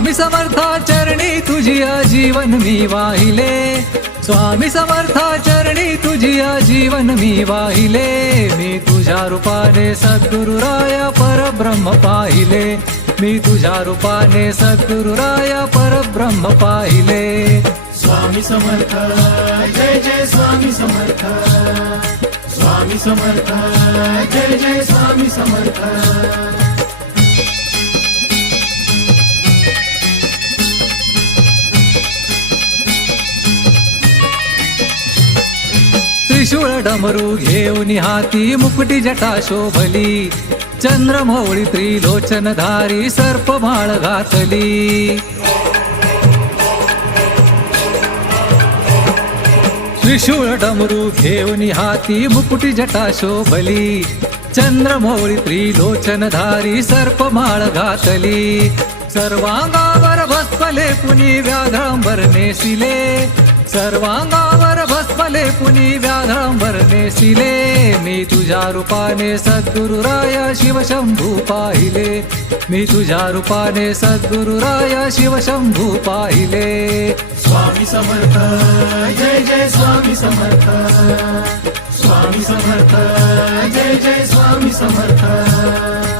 स्वामी समर्था चरणी तुझी जीवन मी वाहिले, स्वामी समर्था चरणी तुझी जीवन मी वाहिले, मी तुझ्या रूपाने सद्गुरुराया परब्रह्म पाहिले, मी तुझ्या रूपाने सद्गुरुराया परब्रह्म पाहिले। स्वामी समर्थ जय जय स्वामी समर्थ, स्वामी समर्थ जय जय स्वामी समर्थ। त्रिशूळ डमरू घेऊन हाती मुकुटी जटा शोभली, चंद्रमौळी त्रिलोचनधारी सर्प माळ घातली। त्रिशूळ डमरू घेऊन हाती मुकुटी जटा शोभली, चंद्रमौळी त्रिलोचनधारी सर्प माळ घातली। सर्वांगावर भस्मले पुनी व्याधांबर नेसिले, सर्वांगावर भस्मले पुनी व्याधांबर नेसिले, मी तुझ्या रूपाने सद्गुरुराया शिवशंभू पाहिले, मी तुझ्या रूपाने सद्गुरुराया शिवशंभू पाहिले। स्वामी समर्थ जय जय स्वामी समर्थ, स्वामी समर्थ जय जय स्वामी समर्थ।